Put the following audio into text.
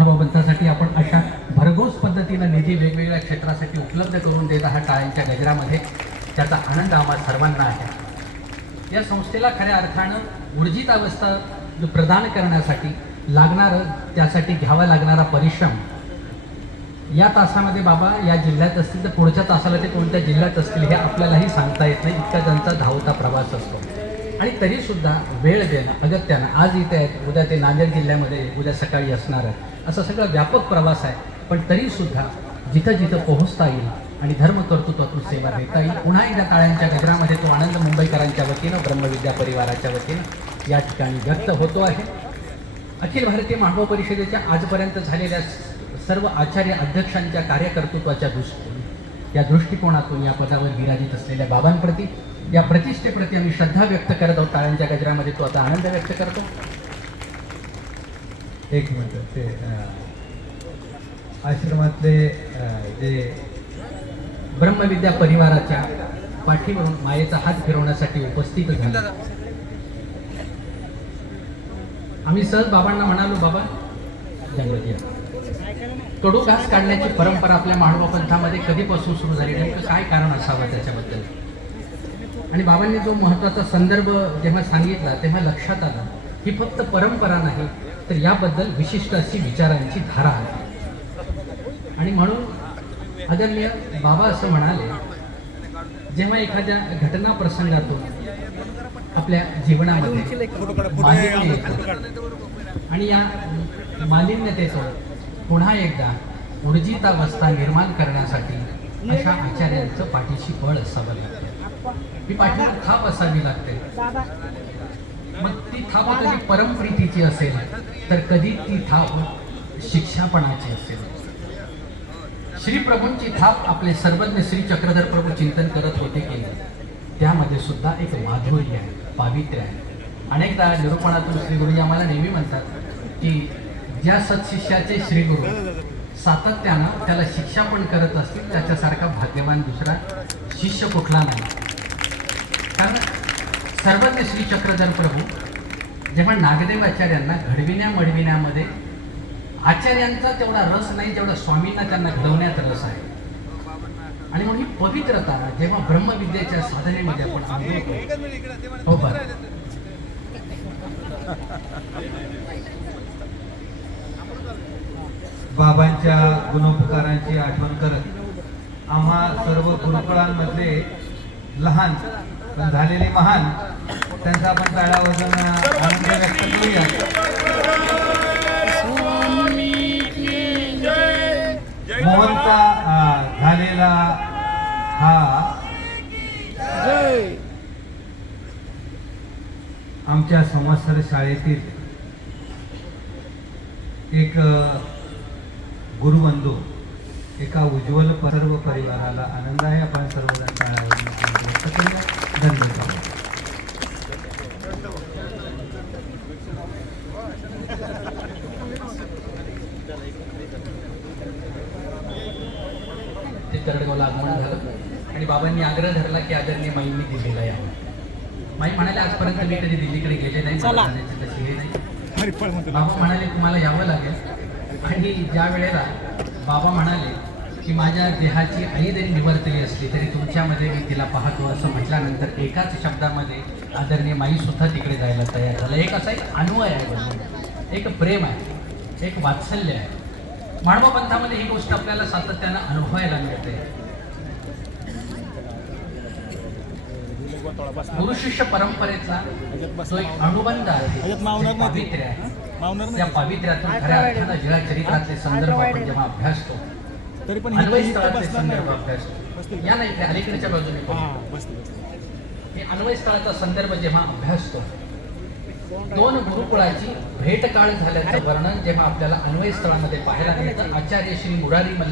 महानुभावंतासाठी आपण अशा भरघोस पद्धतीनं निधी वेगवेगळ्या क्षेत्रासाठी उपलब्ध करून देत आहात टाळ्यांच्या गजरामध्ये. त्याचा आनंद आम्हा सर्वांना आहे. या संस्थेला खऱ्या अर्थानं ऊर्जित अवस्था जो प्रदान करण्यासाठी लागणारं त्यासाठी घ्यावा लागणारा परिश्रम. या तासामध्ये बाबा या जिल्ह्यात असतील तर पुढच्या तासाला ते कोणत्या जिल्ह्यात असतील हे आपल्यालाही सांगता येत नाही. इतका त्यांचा धावता प्रवास असतो. आणि तरीसुद्धा वेळ देणं अगत्यानं. आज इथे आहेत उद्या ते नांदेड जिल्ह्यामध्ये उद्या सकाळी असणार आहे असा सगळं व्यापक प्रवास आहे. पण तरीसुद्धा जिथं जिथं पोहोचता येईल आणि धर्म कर्तृत्वातून सेवा देता येईल पुन्हा एकदा टाळ्यांच्या गजरामध्ये तो आनंद मुंबईकरांच्या वतीनं ब्रह्मविद्या परिवाराच्या वतीनं या ठिकाणी व्यक्त होतो आहे. अखिल भारतीय मानव परिषदेच्या आजपर्यंत झालेल्या सर्व आचार्य अध्यक्षांच्या कार्यकर्तृत्वाच्या दृष्टी या दृष्टिकोनातून या पदावर विराजित असलेल्या बाबांप्रती या प्रतिष्ठेप्रती आम्ही श्रद्धा व्यक्त करत आहोत. टाळ्यांच्या गजरामध्ये तो आता आनंद व्यक्त करतो. एक मिनिट ते आश्रमातले जे ब्रह्मविद्या परिवाराच्या पाठीवरून मायेचा हात फिरवण्यासाठी उपस्थित झाले आम्ही सहज बाबांना म्हणालो बाबा या कडू घास काढण्याची परंपरा आपल्या माणवा पंथामध्ये कधीपासून सुरू झाली? नेमकं काय कारण असावं त्याच्याबद्दल? आणि बाबांनी जो महत्त्वाचा संदर्भ जेव्हा सांगितला तेव्हा लक्षात आलं ही फक्त परंपरा नाही तर याबद्दल विशिष्ट अशी विचारांची धारा आहे. आणि म्हणून आदरणीय बाबा असं म्हणाले जेव्हा एखाद्या घटना प्रसंगातून आपल्या जीवनामध्ये आणि या मालिन्यतेचं पुन्हा एकदा ऊर्जितावस्था निर्माण करण्यासाठी अशा आचार्यांचं पाठीशी बळ असावं लागतं. ही पाठीवर थाप असावी लागते. मग ती थाप कधी परमप्रीतीची असेल तर कधी ती थाप शिक्षापणाची असेल. श्री प्रभूंची थाप आपले सर्वज्ञ श्री चक्रधर प्रभू चिंतन करत होते की त्यामध्ये सुद्धा एक माधुर्य आहे पावित्र्य आहे. अनेकदा निरूपणातून श्री गुरुजी आम्हाला नेहमी म्हणतात की ज्या सत्शिष्याचे श्री गुरु सातत्यानं त्याला शिक्षा पण करत असतील त्याच्यासारखा भाग्यवान दुसरा शिष्य कुठला नाही. कारण सर्वज्ञ श्री चक्रधर प्रभू जेव्हा नागदेव आचार्यांना घडविण्या मडविण्यामध्ये आचार्यांचा तेवढा रस नाही जेवढा स्वामींना त्यांना घडवण्यात रस आहे. आणि म्हणून ही पवित्रता जेव्हा ब्रह्मविद्येच्या साधनेमध्ये आपण हो बरं. बाबांच्या गुणोपकारांची आठवण करत आम्हा सर्व गुरुकुळांमधले लहान पण झालेले महान त्यांचा आपण टाळा वजन आनंद व्यक्त करूया. मोहनचा झालेला हा आमच्या समाजसर शाळेतील एक गुरुबंधू एका उज्ज्वल सर्व परिवाराला आनंद आहे. आपण सर्वजण धन्यवाद ते तरडगावला आगमन झालं. आणि बाबांनी आग्रह धरला की आदरणीय माईंनी दिल्लीला यावं. माई म्हणाले आजपर्यंत मी कधी दिल्लीकडे गेले नाही तशी हे नाही. बाबा म्हणाले तुम्हाला यावं लागेल. आणि ज्या वेळेला बाबा म्हणाले की माझ्या देहाची आई जरी निवर्तली असली तरी तुमच्यामध्ये मी तिला पाहतो असं म्हटल्यानंतर एकाच शब्दामध्ये आदरणीय माई सुद्धा तिकडे जायला तयार झालं. एक असा एक अन्वय आहे. एक प्रेम आहे. एक वात्सल्य आहे. मानव पंथामध्ये ही गोष्ट आपल्याला सातत्यानं अनुभवायला मिळते. गुरु शिष्य परंपरेचा जो एक अनुबंध आहे. पावित्र्य आहे. नाही. पावित्र्यातून खऱ्या अर्थानं जगा चरित्रातले संदर्भ आपण जेव्हा अभ्यासतो तरी पण संदर्भ अभ्यासतो. या नाही इकडे अलीकडच्या बाजूने हा हे अन्वय स्थळाचा संदर्भ जेव्हा अभ्यासतो दोन गुरुकुळाची भेट काळ झाल्याचं वर्णन जेव्हा आपल्याला अन्वय स्थळामध्ये पाहायला मिळतं आचार्य श्री मुरारी मल्ल